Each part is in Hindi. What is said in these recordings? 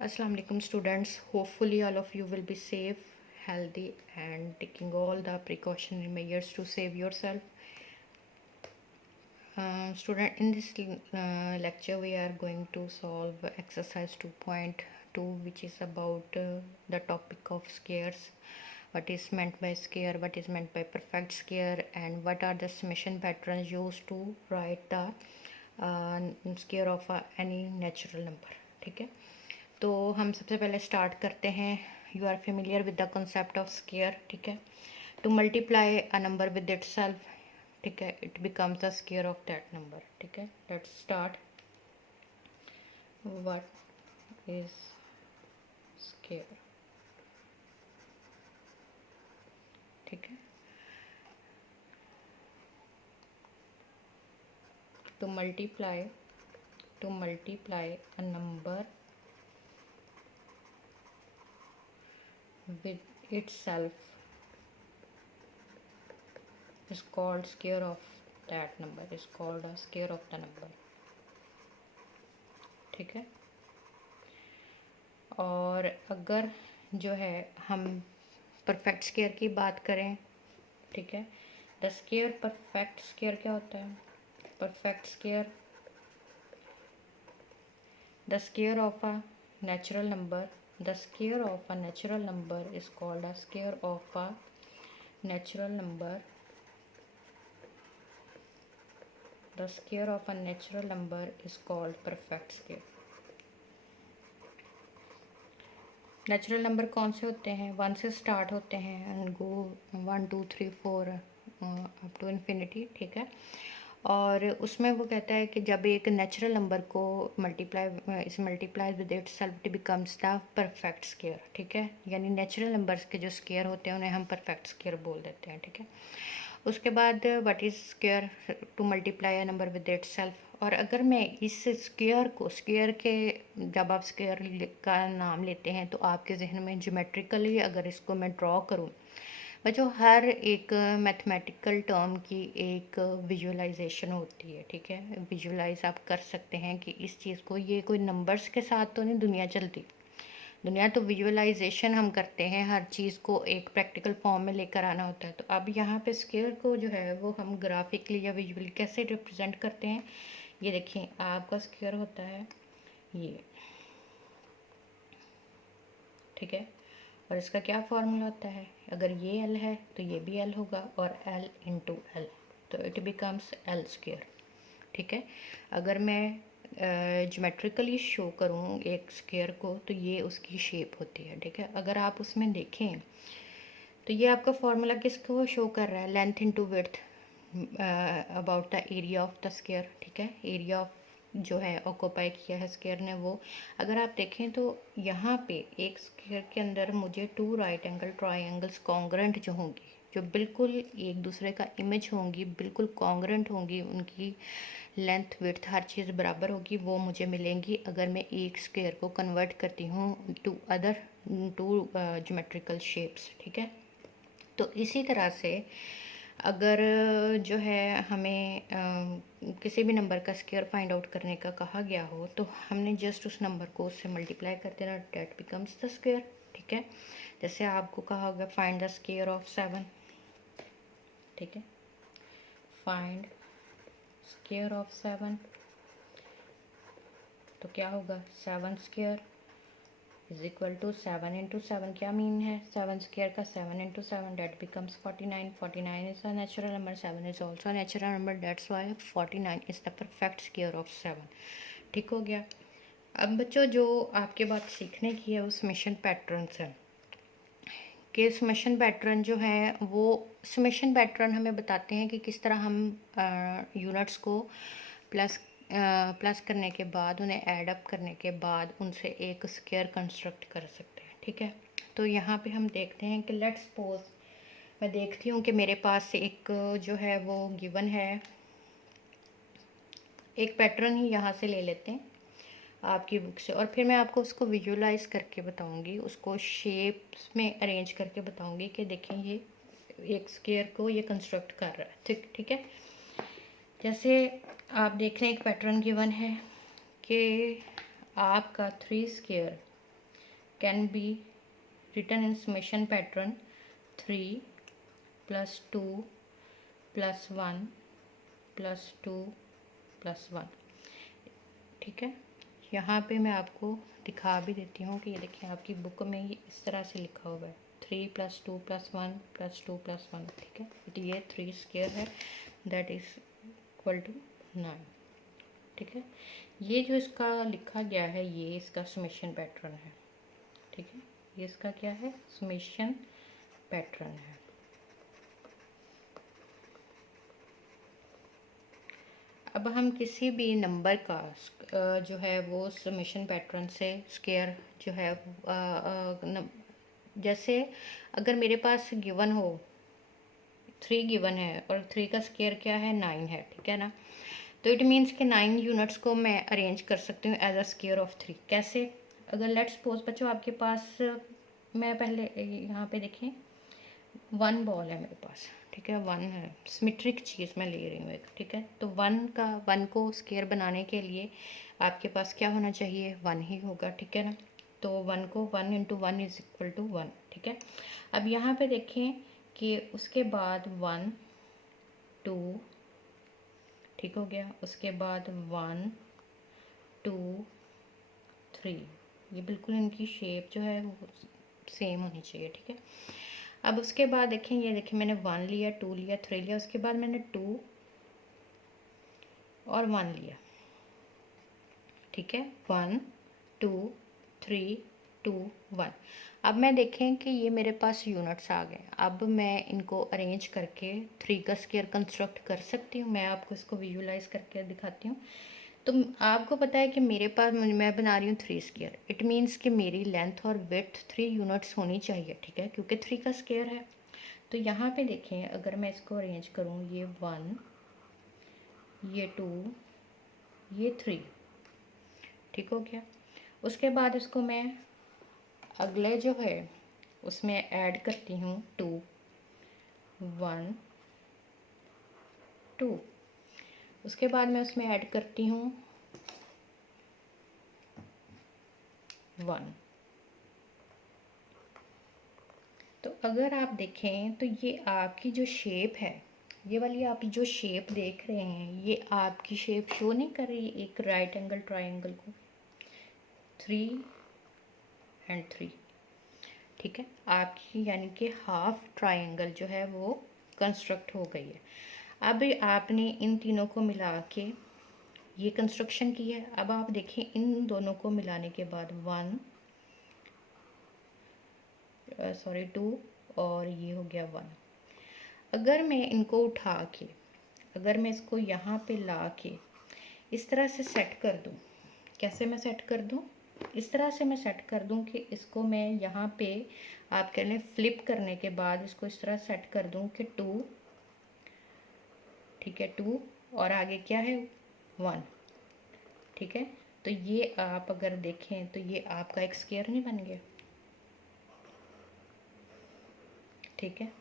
Assalamu alaikum students. Hopefully all of you will be safe, healthy and taking all the precautionary measures to save yourself. Student, in this lecture we are going to solve exercise 2.2, which is about the topic of scares. What is meant by scare, what is meant by perfect scare, and what are the summation patterns used to write the scare of any natural number. ठीक है, तो हम सबसे पहले स्टार्ट करते हैं. You are familiar with the concept of square. ठीक है, to multiply a number with itself. ठीक है, it becomes the square of that number. ठीक है, let's start. What is square? ठीक है, to multiply a number with itself is called square of that number, is called a square of the number. ठीक है, और अगर जो है हम परफेक्ट स्क्वायर की बात करें, ठीक है, द स्क्वायर परफेक्ट स्क्वायर क्या होता है? Perfect square, the square of a natural number, the square of a natural number is called a square of a natural number. The square of a natural number is called perfect square. Natural number कौन से होते हैं? 1 से स्टार्ट होते हैं and go 1 2 3 4 up to infinity. ठीक है, और उसमें वो कहता है कि जब एक नेचुरल नंबर को multiply with it self it becomes the perfect square. ठीक है, यानी नेचुरल नंबर्स के जो स्क्वायर होते हैं उन्हें हम परफेक्ट स्क्वायर बोल देते हैं. ठीक है, उसके बाद what is square? To multiply a number with it self. और अगर मैं इस स्क्वायर को, स्क्वायर के जब आप स्क्वायर का नाम लेते हैं तो आपके जहन में ज्योमेट्रिकली अगर इसको मैं ड्रॉ करूँ, बच्चों हर एक मैथमेटिकल टर्म की एक विजुअलाइजेशन होती है. ठीक है, विजुअलाइज आप कर सकते हैं कि इस चीज़ को, ये कोई नंबर्स के साथ तो नहीं दुनिया चलती. दुनिया तो विजुअलाइजेशन हम करते हैं, हर चीज़ को एक प्रैक्टिकल फॉर्म में लेकर आना होता है. तो अब यहाँ पे स्केयर को जो है वो हम ग्राफिकली या विजुअली कैसे रिप्रेजेंट करते हैं? ये देखिए, आपका स्केयर होता है ये. ठीक है, और इसका क्या फॉर्मूला होता है? अगर ये एल है तो ये भी एल होगा, और एल इंटू एल, तो इट बिकम्स एल स्क्वायर. ठीक है, अगर मैं ज्योमेट्रिकली शो करूँ एक स्क्वायर को तो ये उसकी शेप होती है. ठीक है, अगर आप उसमें देखें तो ये आपका फॉर्मूला किसको शो कर रहा है? Length into width about the area of the square. ठीक है, एरिया ऑफ जो है ऑक्यूपाई किया है स्क्वायर ने, वो अगर आप देखें तो यहाँ पे एक स्क्वायर के अंदर मुझे 2 राइट एंगल ट्राइंगल्स कॉन्ग्रेंट जो होंगी, जो बिल्कुल एक दूसरे का इमेज होंगी, बिल्कुल कॉन्ग्रेंट होंगी, उनकी लेंथ विड्थ हर चीज़ बराबर होगी, वो मुझे मिलेंगी अगर मैं एक स्क्वायर को कन्वर्ट करती हूँ टू ज्योमेट्रिकल शेप्स. ठीक है, तो इसी तरह से अगर जो है हमें किसी भी नंबर का स्क्वायर फाइंड आउट करने का कहा गया हो तो हमने जस्ट उस नंबर को उससे मल्टीप्लाई कर देना, डेट बिकम्स द स्क्वायर. ठीक है, जैसे आपको कहा होगा फाइंड द स्क्वायर ऑफ 7. ठीक है, फाइंड स्क्वायर ऑफ 7, तो क्या होगा? 7 square is equal to 7 into 7. क्या मीन है 7 स्क्वायर का? 7 into 7, that becomes 49. 49 is a natural number, 7 is also natural number, that's why 49 is the perfect square of 7. ठीक हो गया. अब बच्चों जो आपके बात सीखने की है वो समेशन पैटर्न्स है. कि समेशन पैटर्न जो है वो समेशन पैटर्न हमें बताते हैं कि किस तरह हम यूनिट्स को प्लस करने के बाद, उन्हें ऐड अप करने के बाद उनसे एक स्क्वायर कंस्ट्रक्ट कर सकते हैं. ठीक है, तो यहाँ पे हम देखते हैं कि लेट्स सपोज मैं देखती हूँ कि मेरे पास एक जो है वो गिवन है, एक पैटर्न ही यहाँ से ले लेते हैं आपकी बुक से, और फिर मैं आपको उसको विजुअलाइज करके बताऊँगी, उसको शेप्स में अरेंज करके बताऊँगी कि देखें ये एक स्क्वायर को ये कंस्ट्रक्ट कर रहा है. ठीक है, जैसे आप देख रहे हैं एक पैटर्न गिवन है कि आपका 3 square can be written in summation pattern 3 + 2 + 1 + 2 + 1। ठीक है, यहाँ पे मैं आपको दिखा भी देती हूँ कि ये देखिए आपकी बुक में ये इस तरह से लिखा हुआ है 3 + 2 + 1 + 2 + 1। ठीक है, तो ये 3 स्क्वायर है, दैट इज इक्वल टू 9। ठीक है, ये जो इसका लिखा गया है ये इसका समेशन पैटर्न है। ठीक है, ये इसका क्या है, समेशन पैटर्न है। अब हम किसी भी नंबर का जो है वो समेशन पैटर्न से स्क्वायर जो है जैसे अगर मेरे पास गिवन हो 3 गिवन है और 3 का स्क्वायर क्या है 9 है। ठीक है ना, तो इट मीन्स कि 9 यूनिट्स को मैं अरेंज कर सकती हूँ एज अ स्क्वायर ऑफ 3। कैसे, अगर लेट्स सपोज बच्चों आपके पास, मैं पहले यहाँ पे देखें 1 बॉल है मेरे पास। ठीक है, 1 है, सिमेट्रिक चीज़ मैं ले रही हूँ एक। ठीक है, तो 1 को स्क्वायर बनाने के लिए आपके पास क्या होना चाहिए, 1 ही होगा। ठीक है ना, तो 1 को 1 × 1 = 1। ठीक है, अब यहाँ पे देखें कि उसके बाद 1 2, ठीक हो गया, उसके बाद 1 2 3, ये बिल्कुल इनकी शेप जो है वो सेम होनी चाहिए। ठीक है, अब उसके बाद देखें, ये देखें मैंने 1 लिया, 2 लिया, 3 लिया, उसके बाद मैंने 2 और 1 लिया। ठीक है, 1 2 3 2 1। अब मैं देखें कि ये मेरे पास यूनिट्स आ गए। अब मैं इनको अरेंज करके 3 का स्क्वायर कंस्ट्रक्ट कर सकती हूँ। मैं आपको इसको विजुलाइज करके दिखाती हूँ। तो आपको पता है कि मेरे पास मैं बना रही हूँ 3 स्क्वायर, इट मीन्स कि मेरी लेंथ और विड्थ 3 यूनिट्स होनी चाहिए। ठीक है, क्योंकि 3 का स्क्वायर है। तो यहाँ पे देखें, अगर मैं इसको अरेंज करूँ, ये 1 ये 2 ये 3, ठीक हो गया। उसके बाद इसको मैं अगले जो है उसमें ऐड करती हूँ 2 1 2, उसके बाद मैं उसमें ऐड करती हूँ 1। तो अगर आप देखें तो ये आपकी जो शेप है, ये वाली आप जो शेप देख रहे हैं, ये आपकी शेप शो नहीं कर रही एक राइट एंगल ट्रायंगल को, 3 और 3। ठीक है, आपकी यानी कि हाफ ट्रायंगल जो है वो कंस्ट्रक्ट हो गई है। अब आपने इन तीनों को मिला के ये कंस्ट्रक्शन की है। अब आप देखें इन दोनों को मिलाने के बाद 2 और ये हो गया 1। अगर मैं इनको उठा के, अगर मैं इसको यहाँ पे ला के इस तरह से सेट कर दूँ, कैसे मैं सेट कर दूँ, इस तरह से मैं सेट कर दूँ कि इसको मैं यहाँ पे आप कह लें फ्लिप करने के बाद इसको इस तरह सेट कर दूँ कि 2, ठीक है 2 और आगे क्या है 1। ठीक है, तो ये आप अगर देखें तो ये आपका एक स्क्वायर नहीं बन गया। ठीक है,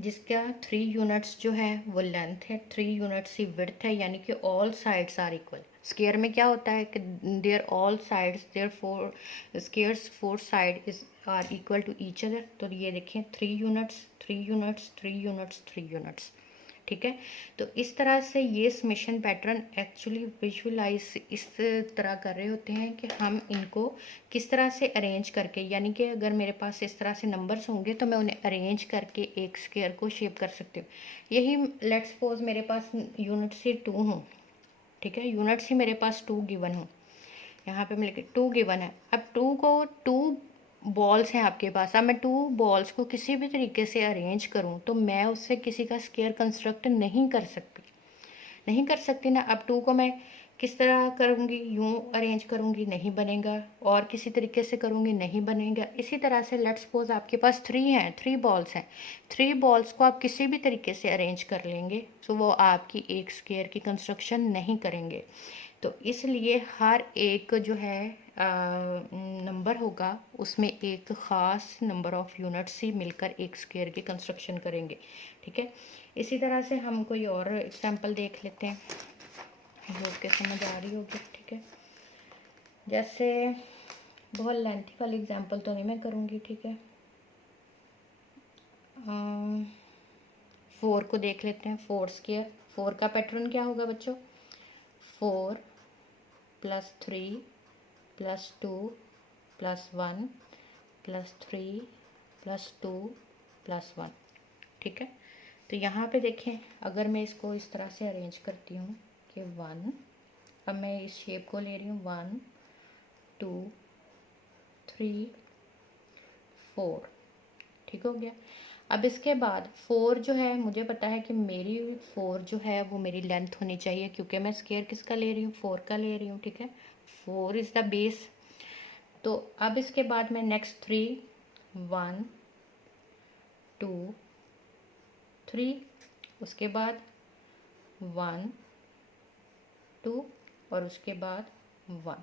जिसका 3 यूनिट्स जो है वो लेंथ है, 3 यूनिट्स ही विड्थ है, यानी कि all sides are equal. Square में क्या होता है कि there all sides, there four squares 4 side is are equal to each other. तो ये देखें 3 यूनिट्स 3 यूनिट्स 3 यूनिट्स 3 यूनिट्स। ठीक है, तो इस तरह से ये समेशन पैटर्न एक्चुअली विजुअलाइज इस तरह कर रहे होते हैं कि हम इनको किस तरह से अरेंज करके, यानी कि अगर मेरे पास इस तरह से नंबर्स होंगे तो मैं उन्हें अरेंज करके एक स्क्वायर को शेप कर सकती हूँ। यही लेट्स सपोज मेरे पास यूनिट्स ही 2 हों। ठीक है, यूनिट्स ही मेरे पास 2 गिवन हो, यहाँ पे मैं 2 गिवन है। अब 2 बॉल्स हैं आपके पास। अब मैं 2 बॉल्स को किसी भी तरीके से अरेंज करूँ तो मैं उससे किसी का स्क्वायर कंस्ट्रक्ट नहीं कर सकती ना। अब 2 को मैं किस तरह करूँगी, यूँ अरेंज करूँगी नहीं बनेगा, और किसी तरीके से करूँगी नहीं बनेगा। इसी तरह से लेट्स सपोज आपके पास 3 हैं, 3 बॉल्स हैं, 3 बॉल्स को आप किसी भी तरीके से अरेंज कर लेंगे तो वो आपकी एक स्क्वायर की कंस्ट्रक्शन नहीं करेंगे। तो इसलिए हर एक जो है नंबर होगा उसमें एक ख़ास नंबर ऑफ़ यूनिट्स ही मिलकर एक स्क्वायर की कंस्ट्रक्शन करेंगे। ठीक है, इसी तरह से हम कोई और एग्जांपल देख लेते हैं, जो कि समझ आ रही होगी। ठीक है, जैसे बहुत लेंथी वाली एग्जांपल तो नहीं मैं करूँगी, ठीक है। 4 को देख लेते हैं। 4 स्क्वायर, 4 का पैटर्न क्या होगा बच्चों? 4 + 3 + 2 + 1 + 3 + 2 + 1, ठीक है। तो यहाँ पे देखें, अगर मैं इसको इस तरह से अरेंज करती हूँ कि 1, अब मैं इस शेप को ले रही हूँ, 1 2 3 4, ठीक हो गया। अब इसके बाद 4 जो है, मुझे पता है कि मेरी 4 जो है वो मेरी लेंथ होनी चाहिए, क्योंकि मैं स्क्वायर किसका ले रही हूँ? 4 का ले रही हूँ, ठीक है। 4 इज़ द बेस। तो अब इसके बाद मैं नेक्स्ट 3, 1 2 3, उसके बाद 1 2 और उसके बाद 1।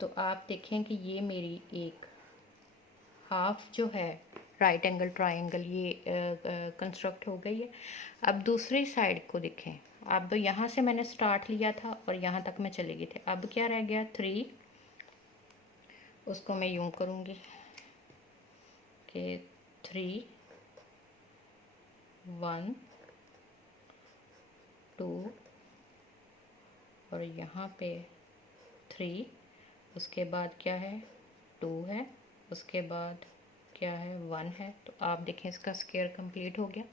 तो आप देखें कि ये मेरी एक हाफ जो है राइट एंगल ट्रायंगल ये कंस्ट्रक्ट हो गई है। अब दूसरी साइड को देखें, अब यहाँ से मैंने स्टार्ट लिया था और यहाँ तक मैं चली गई थी। अब क्या रह गया? 3, उसको मैं यूँ करूँगी कि 3 1 2 और यहाँ पे 3, उसके बाद क्या है? 2 है, उसके बाद क्या है? 1 है। तो आप देखें इसका स्क्वायर कंप्लीट हो गया।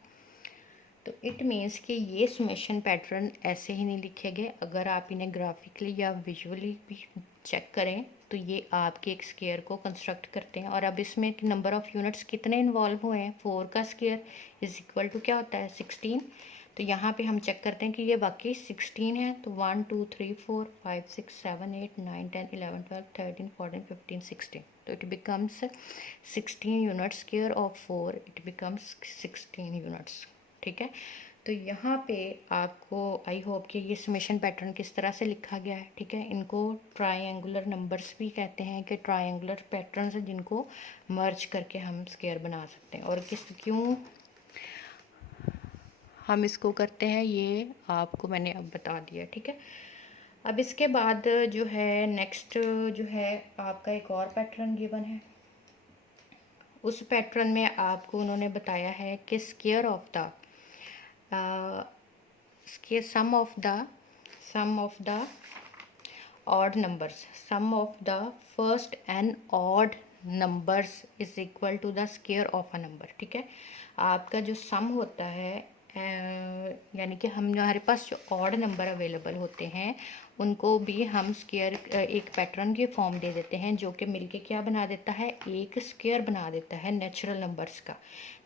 तो इट मीन्स कि ये सुमेशन पैटर्न ऐसे ही नहीं लिखे गए। अगर आप इन्हें ग्राफिकली या विजुअली भी चेक करें तो ये आपके एक स्क्वायर को कंस्ट्रक्ट करते हैं। और अब इसमें नंबर ऑफ़ यूनिट्स कितने इन्वॉल्व हुए हैं? 4 का स्क्वायर इज़ इक्वल टू क्या होता है? 16। तो यहाँ पे हम चेक करते हैं कि ये वाकई 16 है। तो 1 2 3 4 5 6 7 8 9 10 11 12 13 14 15 16। तो it becomes 16 unit square of 4, it becomes 16 units, ठीक है। तो यहाँ पे आपको आई होप कि ये समेशन पैटर्न किस तरह से लिखा गया है, ठीक है। इनको ट्रायंगुलर नंबर्स भी कहते हैं, कि ट्रायंगुलर पैटर्न्स हैं जिनको मर्ज करके हम स्क्वायर बना सकते हैं। और क्यों हम इसको करते हैं ये आपको मैंने अब बता दिया, ठीक है। अब इसके बाद जो है नेक्स्ट जो है आपका एक और पैटर्न गिवन है। उस पैटर्न में आपको उन्होंने बताया है कि square of the sum of the odd numbers, sum of the first n odd numbers is equal to the square of a number, ठीक है। आपका जो सम होता है यानी कि हमारे पास जो ऑड नंबर अवेलेबल होते हैं उनको भी हम स्क्वायर एक पैटर्न की फॉर्म दे देते हैं, जो कि मिलके क्या बना देता है? एक स्क्वायर बना देता है नेचुरल नंबर्स का।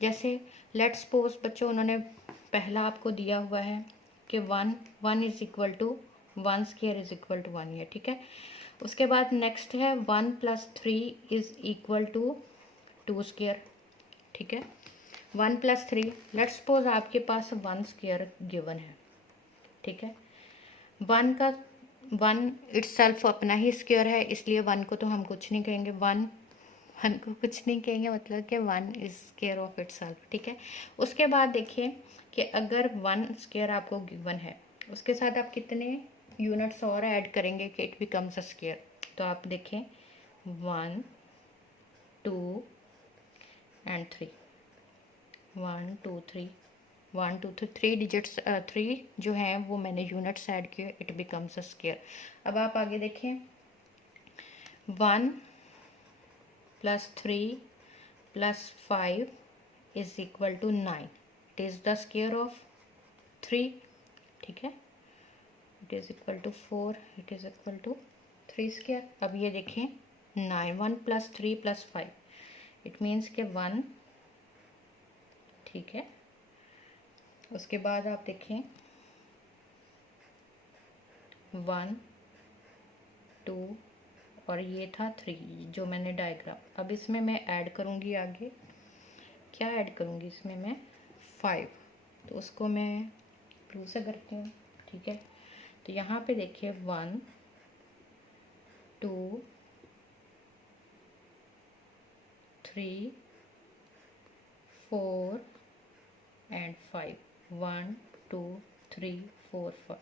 जैसे लेट्स सपोज बच्चों, उन्होंने पहला आपको दिया हुआ है कि 1 is equal to 1 square is equal to 1 है, ठीक है। उसके बाद नेक्स्ट है 1 + 3 इज इक्वल टू 2 स्क्वायर, ठीक है। 1 + 3, लेट्स सपोज आपके पास 1 स्क्वायर गिवन है, ठीक है। 1 इटसेल्फ अपना ही स्क्वायर है, इसलिए 1 को तो हम कुछ नहीं कहेंगे, 1 को कुछ नहीं कहेंगे, मतलब कि 1 इज स्क्वायर ऑफ इटसेल्फ, ठीक है। उसके बाद देखिए कि अगर 1 स्क्वायर आपको गिवन है, उसके साथ आप कितने यूनिट्स और ऐड करेंगे कि इट बिकम्स अ स्क्वायर? तो आप देखें 1 2 एंड 3, 1 2 3 1 2 3 डिजिट्स 3 जो हैं वो मैंने यूनिट्स ऐड किए, इट बिकम्स अ स्क्वायर। अब आप आगे देखें 1 + 3 + 5 is equal to 9, it is the square of 3, ठीक है। It is equal to 4, it is equal to 3 square. अब ये देखें 9, 1 + 3 + 5, इट मीन्स के 1, ठीक है। उसके बाद आप देखें 1 2 और ये था 3 जो मैंने डायग्राम। अब इसमें मैं ऐड करूँगी आगे, क्या ऐड करूँगी इसमें मैं? 5, तो उसको मैं क्लू से करती हूँ, ठीक है। तो यहाँ पे देखिए 1 2 3 4 and 5, 1 2 3 4 5,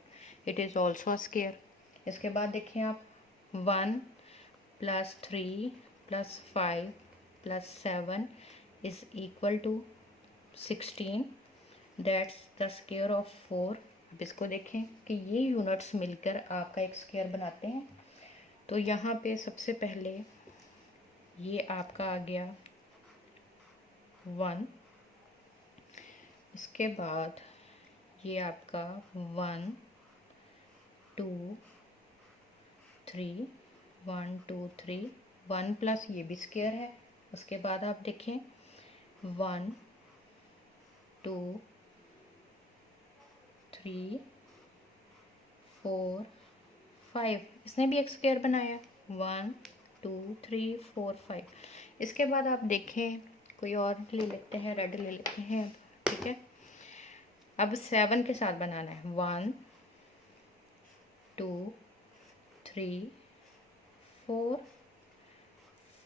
it is also square. इसके बाद देखिए आप 1 plus 3 plus 5 plus 7 is equal to 16, that's the square of 4। अब इसको देखें कि ये यूनिट्स मिलकर आपका एक स्क्वायर बनाते हैं। तो यहाँ पे सबसे पहले ये आपका आ गया 1, इसके बाद ये आपका 1 2 3 1 2 3 1 प्लस ये भी स्क्वायर है। उसके बाद आप देखें 1 2 3 4 5, इसने भी एक स्क्वायर बनाया 1 2 3 4 5। इसके बाद आप देखें कोई और ले लेते हैं, रेड ले लेते हैं, ठीक है। अब 7 के साथ बनाना है 1 2 3 4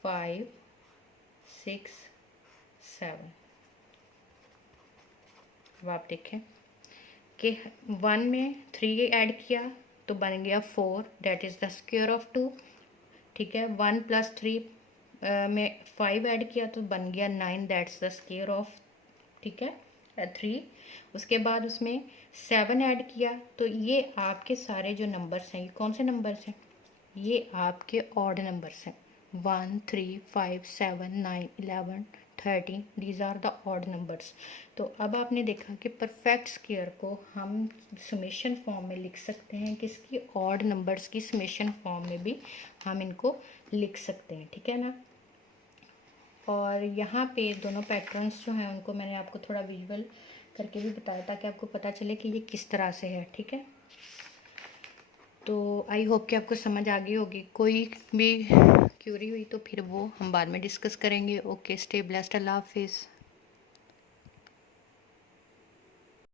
5 6 7। अब आप देखें कि 1 में 3 ऐड किया तो बन गया 4, that is the square of 2, ठीक है। 1 प्लस 3 में 5 ऐड किया तो बन गया 9, दैट्स द स्क्वायर ऑफ, ठीक है, 3। उसके बाद उसमें 7 ऐड किया तो ये आपके सारे जो नंबर्स हैं, ये कौन से नंबर्स हैं? ये आपके ऑड नंबर्स हैं। 1 3 5 7 9 11 13, these are the odd numbers. तो अब आपने देखा कि परफेक्ट स्क्वायर को हम समेशन फॉर्म में लिख सकते हैं, किसकी? ऑड नंबर्स की समेशन फॉर्म में भी हम इनको लिख सकते हैं, ठीक है ना। और यहाँ पे दोनों पैटर्न्स जो हैं उनको मैंने आपको थोड़ा विजुअल करके भी बताया ताकि आपको पता चले कि ये किस तरह से है, ठीक है। तो आई होप कि आपको समझ आ गई होगी। कोई भी क्यूरी हुई तो फिर वो हम बाद में डिस्कस करेंगे। ओके, स्टे ब्लेस्ड, अल्लाह हाफिज़।